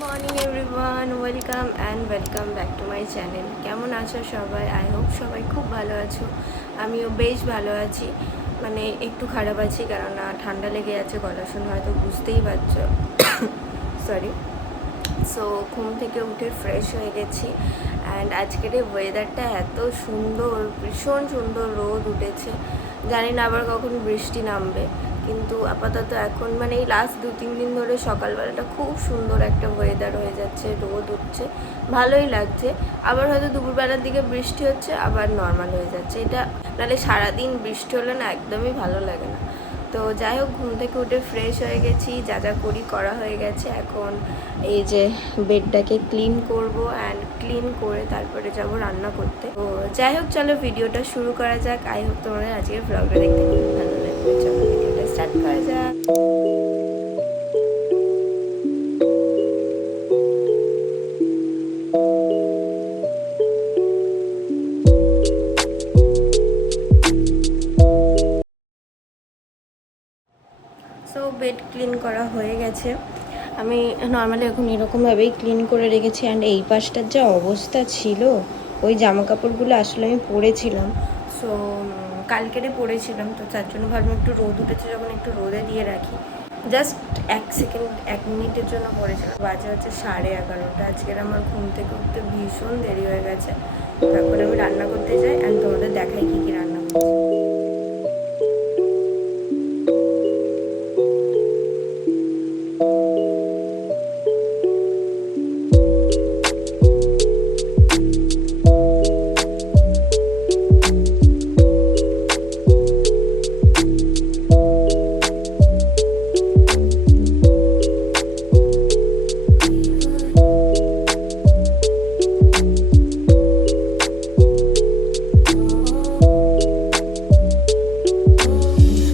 Morning everyone, welcome back to my channel. কেমন আছো সবাই? আই হোপ সবাই খুব ভালো আছো। আমিও বেশ ভালো আছি, মানে একটু খারাপ আছি কেননা ঠান্ডা লেগে আছে, গলা শুনে হয়তো বুঝতেই পারছো। সরি। সো ঘুম থেকে উঠে ফ্রেশ হয়ে গেছি অ্যান্ড আজকের এই ওয়েদারটা এত সুন্দর, ভীষণ সুন্দর রোদ উঠেছে। জানি না আবার কখন বৃষ্টি নামবে, কিন্তু আপাতত এখন মানে এই লাস্ট 2-3 দিন ধরে সকালবেলাটা খুব সুন্দর একটা ওয়েদার হয়ে যাচ্ছে, রোদ উঠছে, ভালোই লাগছে। আবার হয়তো দুপুরবেলার দিকে বৃষ্টি হচ্ছে, আবার নর্মাল হয়ে যাচ্ছে। এটা নাহলে সারাদিন বৃষ্টি হলে না একদমই ভালো লাগে না। তো যাই হোক, ঘুম থেকে উঠে ফ্রেশ হয়ে গেছি, যা যা করা হয়ে গেছে। এখন এই যে বেডটাকে ক্লিন করব অ্যান্ড ক্লিন করে তারপরে যাব রান্না করতে। তো যাই হোক, চলো ভিডিওটা শুরু করা যাক। আই হোপ তোমাদের আজকের ব্লগটা দেখতে খুব ভালো লাগবে। চলো ভিডিওটা স্টার্ট করা যাক। সো বেড ক্লিন করা হয়ে গেছে। আমি নর্মালি এখন এরকমভাবেই ক্লিন করে রেখেছি। অ্যান্ড এই পাশটার যা অবস্থা ছিল, ওই জামা কাপড়গুলো আসলে আমি পরেছিলাম। সো কালকেরে পরেছিলাম, তো তার জন্য ভাবলাম একটু রোদ উঠেছে যখন একটু রোদে দিয়ে রাখি। জাস্ট 1 মিনিটের জন্য পরেছিলাম। বাজে হচ্ছে 11:30। আজকের আমার ঘুম থেকে উঠতে ভীষণ দেরি হয়ে গেছে। তারপরে আমি রান্না করতে যাই অ্যান্ড তোমাদের দেখাই কী কী রান্না করছি।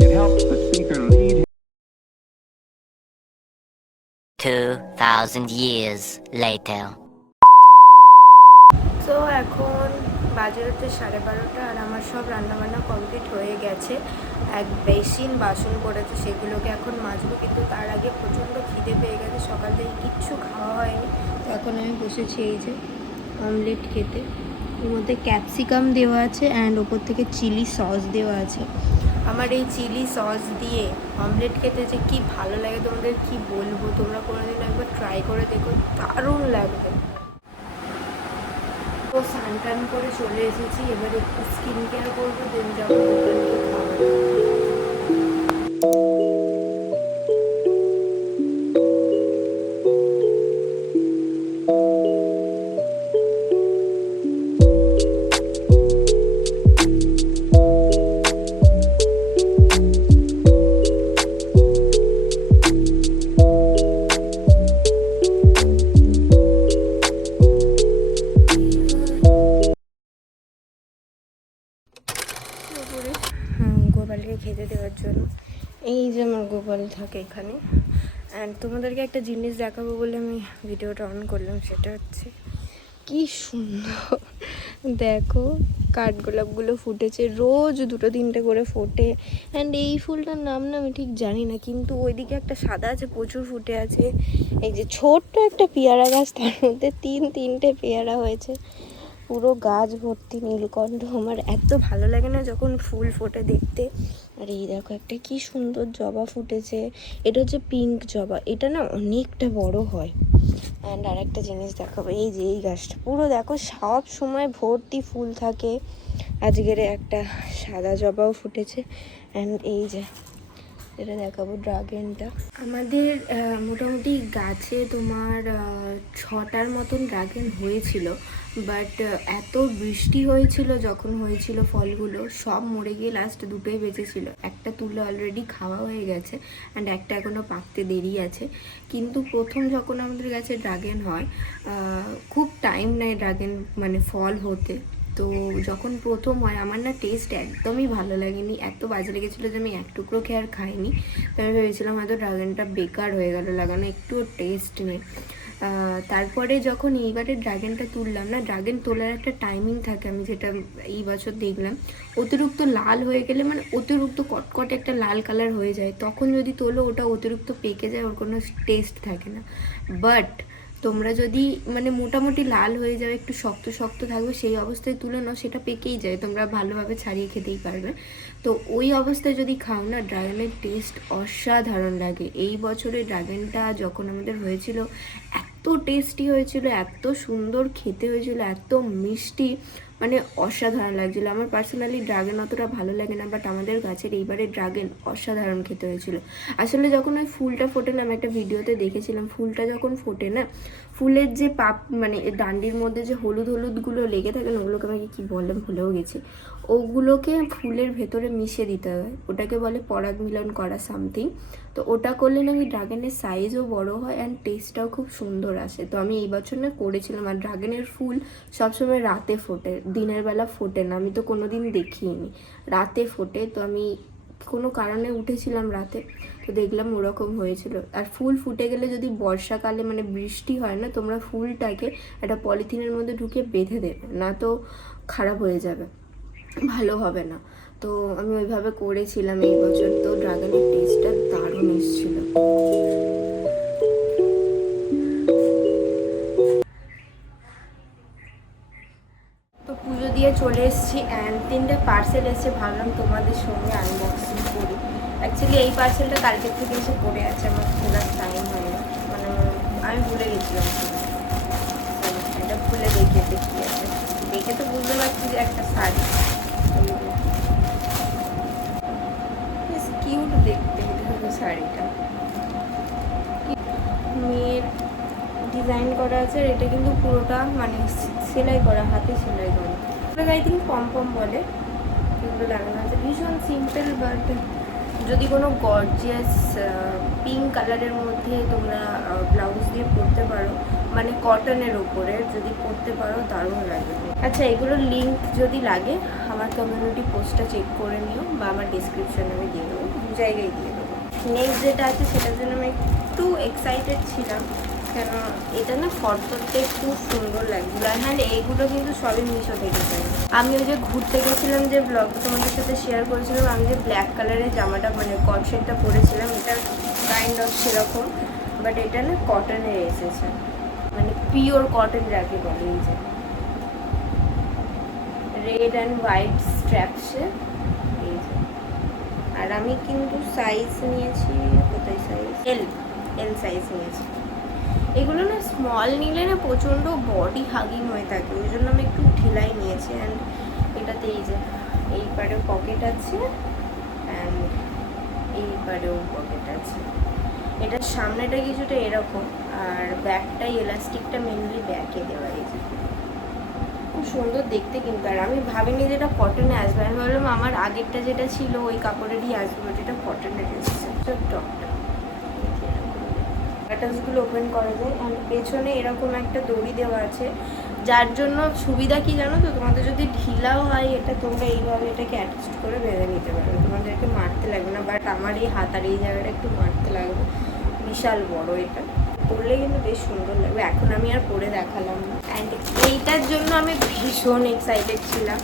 It helps the speaker lead. 2,000 years later. তো এখন বাজে হচ্ছে 12:30 আর আমার সব রান্নাবান্না কমপ্লিট হয়ে গেছে। এক বেসিন বাসন পড়েছে, সেগুলোকে এখন মাজবো, কিন্তু তার আগে প্রচণ্ড খিদে পেয়ে গেছে। সকাল থেকে কিচ্ছু খাওয়া হয়নি, তো এখন আমি বসেছি এই যে অমলেট খেতে। এর মধ্যে ক্যাপসিকাম দেওয়া আছে অ্যান্ড ওপর থেকে চিলি সস দেওয়া আছে। আমার এই চিলি সস দিয়ে অমলেট খেতে যে কী ভালো লাগে তোমাদের কি বলবো। তোমরা কোনোদিন একবার ট্রাই করে দেখো, দারুণ লাগবে। তো স্নান টান করে চলে এসেছি, এবার একটু স্কিন কেয়ার করবো, দেন যাবো দোকানে খাবার। দুপুরে গোপালকে খেতে দেওয়ার জন্য এই যে আমার গোপাল থাকে এখানে। অ্যান্ড তোমাদেরকে একটা জিনিস দেখাবো বলে আমি ভিডিওটা অন করলাম, সেটা হচ্ছে কি সুন্দর দেখো, কাঠগোলাপগুলো ফুটেছে, রোজ 2-3টে করে ফোটে। অ্যান্ড এই ফুলটার নাম না আমি ঠিক জানি না, কিন্তু ওইদিকে একটা সাদা আছে, প্রচুর ফুটে আছে। এই যে ছোট্ট একটা পেয়ারা গাছ, তার মধ্যে 3-3টে পেয়ারা হয়েছে, পুরো গাছ ভর্তি নীলকণ্ঠ। আমার এত ভালো লাগে না যখন ফুল ফোটে দেখতে। আর এই দেখো একটা কি সুন্দর জবা ফুটেছে, এটা হচ্ছে পিঙ্ক জবা, এটা না অনেকটা বড় হয়। অ্যান্ড আর একটা জিনিস দেখাবো, এই যে এই গাছটা পুরো দেখো সব সময় ভর্তি ফুল থাকে। আজকের একটা সাদা জবাও ফুটেছে। অ্যান্ড এই যে এটা দেখাবো ড্রাগনটা। আমাদের মোটামুটি গাছে তোমার 6টার মতন ড্রাগন হয়েছিল, বাট এত বৃষ্টি হয়েছিল যখন হয়েছিল, ফলগুলো সব মরে গিয়ে লাস্ট 2টোই বেঁচেছিল। একটা তুলে অলরেডি খাওয়া হয়ে গেছে অ্যান্ড একটা এখনও পাকতে দেরি আছে। কিন্তু প্রথম যখন আমাদের গাছে ড্রাগন হয়, খুব টাইম নেয় ড্রাগন মানে ফল হতে। তো যখন প্রথম হয় আমার না টেস্ট একদমই ভালো লাগেনি, এত বাজে লেগেছিলো যে আমি এক টুকরো খেয়ে আর খাইনি। তো আমি ভেবেছিলাম হয়তো ড্রাগনটা বেকার হয়ে গেল লাগানো, একটুও টেস্ট নেই। তারপরে যখন এইবারে ড্রাগনটা তুললাম না, ড্রাগন তোলার একটা টাইমিং থাকে, আমি যেটা এই বছর দেখলাম, অতিরিক্ত লাল হয়ে গেলে মানে অতিরিক্ত কটকট একটা লাল কালার হয়ে যায়, তখন যদি তোলো ওটা অতিরিক্ত পেকে যায়, ওর কোনো টেস্ট থাকে না। বাট তোমরা যদি মানে মোটামুটি লাল হয়ে যাবে, একটু শক্ত শক্ত থাকবে, সেই অবস্থায় তুলে নাও, সেটা পেকেই যায়, তোমরা ভালোভাবে ছাড়িয়ে খেতেই পারবে। তো ওই অবস্থায় যদি খাও না, ড্রাগনের টেস্ট অসাধারণ লাগে। এই বছরে ড্রাগনটা যখন আমাদের হয়েছিল এত টেস্টি হয়েছিল, এত সুন্দর খেতে হয়েছিল, এত মিষ্টি, মানে অসাধারণ লাগছিল। আমার পার্সোনালি ড্রাগন অতটা ভালো লাগে না, বাট আমাদের গাছের এইবারে ড্রাগন অসাধারণ খেতে হয়েছিল। আসলে যখন ওই ফুলটা ফোটে না, আমি একটা ভিডিওতে দেখেছিলাম, ফুলটা যখন ফোটে না, ফুলের যে পাপ মানে ডান্ডির মধ্যে যে হলুদ হলুদগুলো লেগে থাকে না, ওগুলোকে আমাকে কী বললাম ভুলেও গেছি, ওগুলোকে ফুলের ভেতরে মিশিয়ে দিতে হয়, ওটাকে বলে পরাগ মিলন করা সামথিং। তো ওটা করলে নাকি ড্রাগনের সাইজও বড় হয় অ্যান্ড টেস্টটাও খুব সুন্দর আসে। তো আমি এই বছর না করেছিলাম। আর ড্রাগনের ফুল সবসময় রাতে ফোটে, দিনের বেলা ফোটে না, আমি তো কোনো দিন দেখিনি, রাতে ফোটে। তো আমি কোনো কারণে উঠেছিলাম রাতে, তো দেখলাম ওরকম হয়েছিল। আর ফুল ফুটে গেলে যদি বর্ষাকালে মানে বৃষ্টি হয় না, তোমরা ফুলটাকে একটা পলিথিনের মধ্যে ঢুকিয়ে বেঁধে দেবে, না তো খারাপ হয়ে যাবে, ভালো হবে না। তো আমি ওইভাবে করেছিলাম এই বছর। তো ড্রাগনের টেস্টটা দারুণ এসেছিল। তো পুজো দিয়ে চলে এসেছি অ্যান্ড 3টে পার্সেল এসে, ভাবলাম তোমাদের সঙ্গে আনবক্সিং করি। অ্যাকচুয়ালি এই পার্সেলটা কালকের থেকে এসে পড়ে আছে, আমার খোলার টাইম হয় না, মানে আমি ভুলে গেছিলাম। এটা খুলে দেখিয়ে দেখি আছে, দেখে তো বুঝতে পারছি যে একটা শাড়ি, কিউট দেখতে শাড়িটা, মেয়ের ডিজাইন করা আছে। আর এটা কিন্তু পুরোটা মানে সেলাই করা, হাতে সেলাই করা, আই থিঙ্ক পম বলে, এগুলো লাগানো আছে। ভীষণ সিম্পল, বাট যদি কোনো গর্জিয়াস পিঙ্ক কালারের মধ্যে তোমরা ব্লাউজ দিয়ে পরতে পারো, মানে কটনের ওপরে যদি পরতে পারো, দারুণ লাগবে। আচ্ছা, এগুলোর লিঙ্ক যদি লাগে আমার কমিউনিটি পোস্টটা চেক করে নিও, বা আমার ডিসক্রিপশানে আমি দিয়ে দেবো, দু জায়গায় দিয়ে দেবো। নেক্সট যেটা আছে সেটার জন্য আমি একটু এক্সাইটেড ছিলাম, কেন এটা না ফটোতে খুব সুন্দর লাগছিল। আর হ্যাঁ, এইগুলো কিন্তু সবই মিশো থেকে পাই। আমি ওই যে ঘুরতে গেছিলাম, যে ব্লগটা তোমাদের সাথে শেয়ার করেছিলাম, আমি যে ব্ল্যাক কালারের জামাটা মানে কট সেটটা পরেছিলাম, এটা কাইন্ড অফ সেরকম, বাট এটা না কটনের এসেছে, মানে পিওর কটন যাকে বলে। এই যে রেড অ্যান্ড হোয়াইট স্ট্র্যাপসে, এই যে। আর আমি কিন্তু সাইজ নিয়েছি, কোথায় সাইজ, এল সাইজ নিয়েছি। এগুলো না স্মল নিলে না প্রচণ্ড বডি হাগিং হয়ে থাকে, ওই জন্য আমি একটু ঢিলাই নিয়েছি। অ্যান্ড এটাতে এই যে এই পারেও পকেট আছে অ্যান্ড এই পারেও পকেট আছে। এটার সামনেটা কিছুটা এরকম, আর ব্যাকটাই এলাস্টিকটা মেনলি ব্যাকে দেওয়া। এই যে খুব সুন্দর দেখতে কিন্তু। আর আমি ভাবিনি যেটা কটনে আসবে, আমি ভাবলাম আমার আগেরটা যেটা ছিল ওই কাপড়েরই আসবে, যেটা কটনের এসেছে। টপটা বাটনসগুলো ওপেন করা যায়, আর পেছনে এরকম একটা দড়ি দেওয়া আছে, যার জন্য সুবিধা কি জানো তো, তোমাদের যদি ঢিলাও হয় এটা, তোমরা এইভাবে এটাকে অ্যাডজাস্ট করে বেঁধে নিতে পারবে, তোমাদেরকে মারতে লাগবে না। বাট আমার এই হাত আর এই জায়গাটা একটু মারতে লাগবে, বিশাল বড় এটা, পরলে কিন্তু বেশ সুন্দর লাগবে। এখন আমি আর পরে দেখালাম না। অ্যান্ড এইটার জন্য আমি ভীষণ এক্সাইটেড ছিলাম।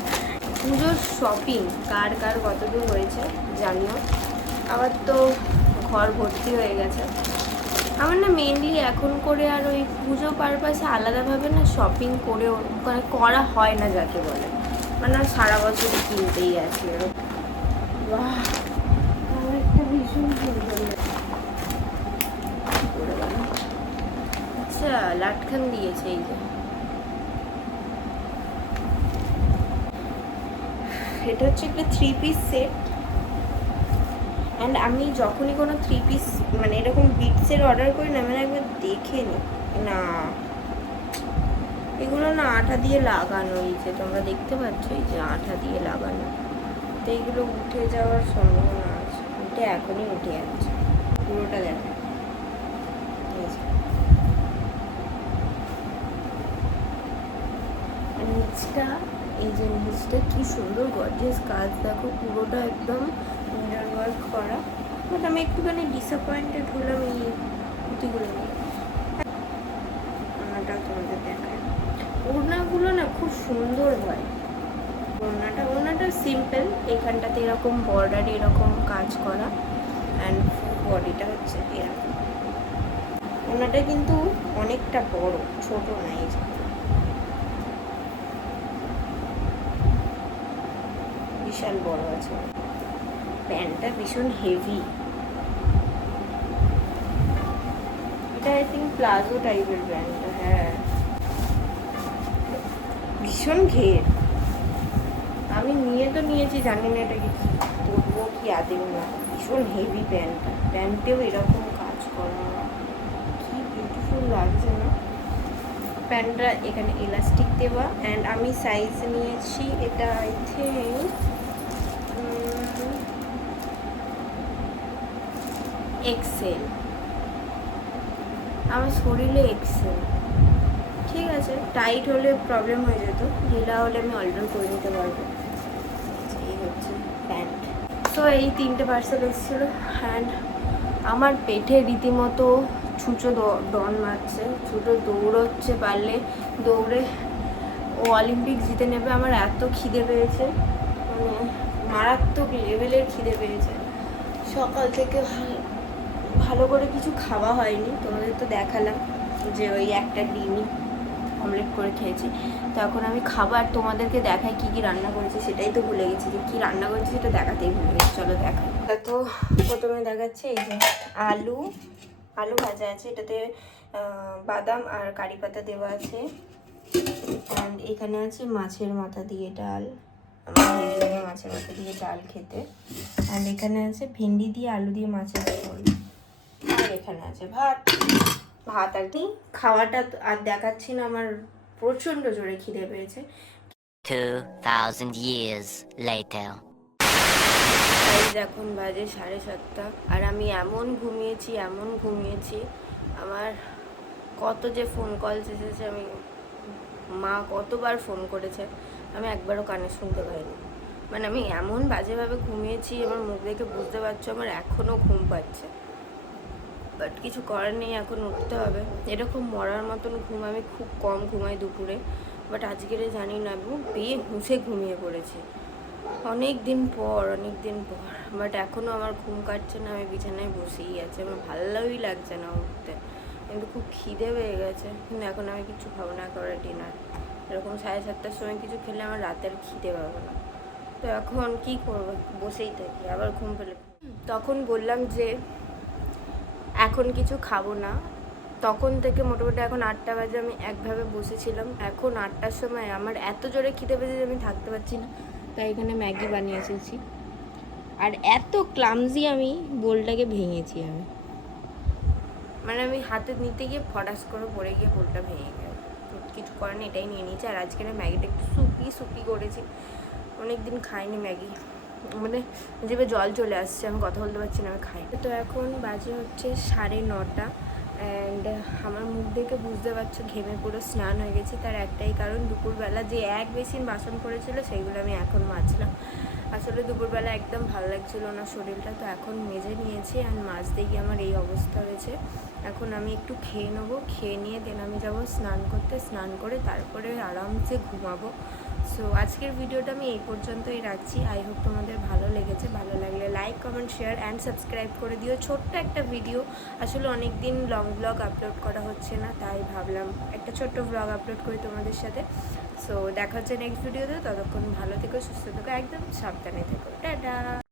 পুজোর শপিং কার কার কতদূর হয়েছে জানিও, আবার তো ঘর ভর্তি হয়ে গেছে। আমার না মেনলি এখন করে আর ওই পুজো পারপাসে আলাদাভাবে না শপিং করে করা হয় না যাকে বলে, মানে সারা বছরই কিনতেই আছে এরকম। বাহ, আমার একটা ভীষণ সুন্দর আচ্ছা, লাটখান দিয়েছে। এই যে এটা হচ্ছে একটা 3 পিস সেট। অ্যান্ড আমি যখনই কোনো 3 পিস মানে এরকম বিটসের অর্ডার করি না, আমি একবার দেখে নিই না, এগুলো না আঠা দিয়ে লাগানো, এই যে তোমরা দেখতে পাচ্ছ, এই যে আঠা দিয়ে লাগানো, তো এইগুলো উঠে যাওয়ার সম্ভাবনা আছে, উঠে এখনই উঠে যাচ্ছে, পুরোটা দেখো। নিচটা, এই যে নিচটা কি সুন্দর গর্জিয়াস কাজ দেখো, পুরোটা একদম মিরর ওয়ার্ক করা। বাট আমি একটুখানি ডিসঅ্যাপয়েন্টেড হলাম এই কুর্তিগুলো নিয়ে। ওড়নাগুলো না খুব সুন্দর হয়। ওড়নাটা সিম্পল, এখানটাতে এরকম বর্ডারে এরকম কাজ করা, অ্যান্ড বডিটা হচ্ছে এরকম। ওড়নাটা কিন্তু অনেকটা বড়, ছোট না, এই যে বিশাল বড় আছে। প্যান্টটা ভীষণ হেভি, এটা আই থিঙ্ক প্লাজো টাইপের প্যান্টটা। হ্যাঁ, ভীষণ ঘের। আমি নিয়ে তো নিয়েছি, জানি না এটাকে কি পরবো কি আদেও না। ভীষণ হেভি প্যান্টটা, প্যান্টেও এরকম কাজ করা, কি বিউটিফুল লাগছে না প্যান্টটা। এখানে ইলাস্টিক দেওয়া, অ্যান্ড আমি সাইজ নিয়েছি এটা আই থিঙ্ক এক্সেল। আমার শরীরে এক্সেল ঠিক আছে। টাইট হলে প্রবলেম হয়ে যেত, ঢিলা হলে আমি অল্টার করে নিতে পারবো। এই হচ্ছে প্যান্ট। তো এই 3টে পার্সেল এসেছিলো, অ্যান্ড আমার পেটে রীতিমতো ছুঁচো ডন মারছে। ছুটো দৌড়চ্ছে, পারলে দৌড়ে ও অলিম্পিক জিতে নেবে। আমার এত খিদে পেয়েছে, মানে মারাত্মক লেভেলের খিদে পেয়েছে। সকাল থেকে ভালো করে কিছু খাওয়া হয়নি, তোমাদের তো দেখালাম যে ওই একটা ডিমই অমলেট করে খেয়েছি। তো এখন আমি খাবার তোমাদেরকে দেখাই কি কি রান্না করেছি, সেটাই তো ভুলে গেছি যে কী রান্না করেছি সেটা দেখাতেই ভুলে গেছি। চলো দেখাই। তো প্রথমে দেখাচ্ছে এই যে আলু ভাজা আছে, এটাতে বাদাম আর কারি পাতা দেওয়া আছে। অ্যান্ড এখানে আছে মাছের মাথা দিয়ে ডাল, আমার হেভি লাগে মাছের মাথা দিয়ে ডাল খেতে। অ্যান্ড এখানে আছে ভেন্ডি দিয়ে আলু দিয়ে মাছের ঝোল। আর এখানে আছে ভাত আর কি। খাওয়াটা আর দেখাচ্ছি না, আমার প্রচণ্ড জোরে খিদে পেয়েছে। 2,000 years later. এখন বাজে 7:30, আর আমি এমন ঘুমিয়েছি। আমার কত যে ফোন কল এসেছে, আমি মা কতবার ফোন করেছে, আমি একবারও কানে শুনতে পাইনি। মানে আমি এমন বাজেভাবে ঘুমিয়েছি, আমার মুখ দেখে বুঝতে পারছো আমার এখনও ঘুম পাচ্ছে। বাট কিছু করার নেই, এখন উঠতে হবে। এরকম মরার মতন ঘুম আমি খুব কম ঘুমাই দুপুরে, বাট আজকের জানি না, আমি বেহুঁশে ঘুমিয়ে পড়েছি অনেক দিন পর। বাট এখনও আমার ঘুম কাটছে না, আমি বিছানায় বসেই আছি। আমার ভালোই লাগছে না উঠতে, কিন্তু খুব খিদে পেয়ে গেছে। কিন্তু এখন আমি কিছু খাবো না, করে ডিনার এরকম 7:30টার সময় কিছু খেলে আমার রাতের খিদে পাবো না। তো এখন কি করবো, বসেই থাকি, আবার ঘুম পেলে। তখন বললাম যে এখন কিছু খাবো না, তখন থেকে মোটামুটি এখন 8টা বাজে আমি একভাবে বসেছিলাম। এখন 8টার সময় আমার এত জোরে খিদে পেয়েছে যে আমি থাকতে পারছি না, তাই এখানে ম্যাগি বানিয়ে এসেছি। আর এত ক্লামজি আমি বোলটাকে ভেঙেছি আমি, মানে আমি হাতে নিতে গিয়ে ফটাস করে পড়ে গিয়ে বোলটা ভেঙে গেল। কিছু করেনি, এটাই নিয়ে নিয়েছি। আর আজকে ম্যাগিটা একটু সুপি করেছি, অনেক দিন খাইনি ম্যাগি, মানে জিভে জল চলে আসছে, আমি কথা বলতে পারছি না, আমি খাই। তো এখন বাজে হচ্ছে 9:30, অ্যান্ড আমার মুখ দেখে বুঝতে পারছো ঘেমে পুরো স্নান হয়ে গেছি। তার একটাই কারণ, দুপুরবেলা যে এক বেসিন বাসন পড়েছিল সেগুলো আমি এখন মাজলাম। আসলে দুপুরবেলা একদম ভালো লাগছিলো না শরীরটা, তো এখন মেজে নিয়েছি। আর মাজতে গিয়ে আমার এই অবস্থা হয়েছে। এখন আমি একটু খেয়ে নেবো, খেয়ে নিয়ে দেন আমি যাবো স্নান করতে। স্নান করে তারপরে আরামসে ঘুমাবো। সো আজকের ভিডিওটা আমি এই পর্যন্তই রাখছি। আই হোপ তোমাদের ভালো লেগেছে। ভালো লাগলে like, comment, share and subscribe করে দিও। ছোট্ট একটা ভিডিও, আসলে অনেক দিন লং ব্লগ আপলোড করা হচ্ছে না, তাই ভাবলাম একটা ছোট্ট ব্লগ আপলোড করি তোমাদের সাথে। সো দেখা হচ্ছে নেক্সট ভিডিওতে। ততক্ষণ ভালো থেকো, সুস্থ থেকো, একদম সাবধানে থেকো। টাটা।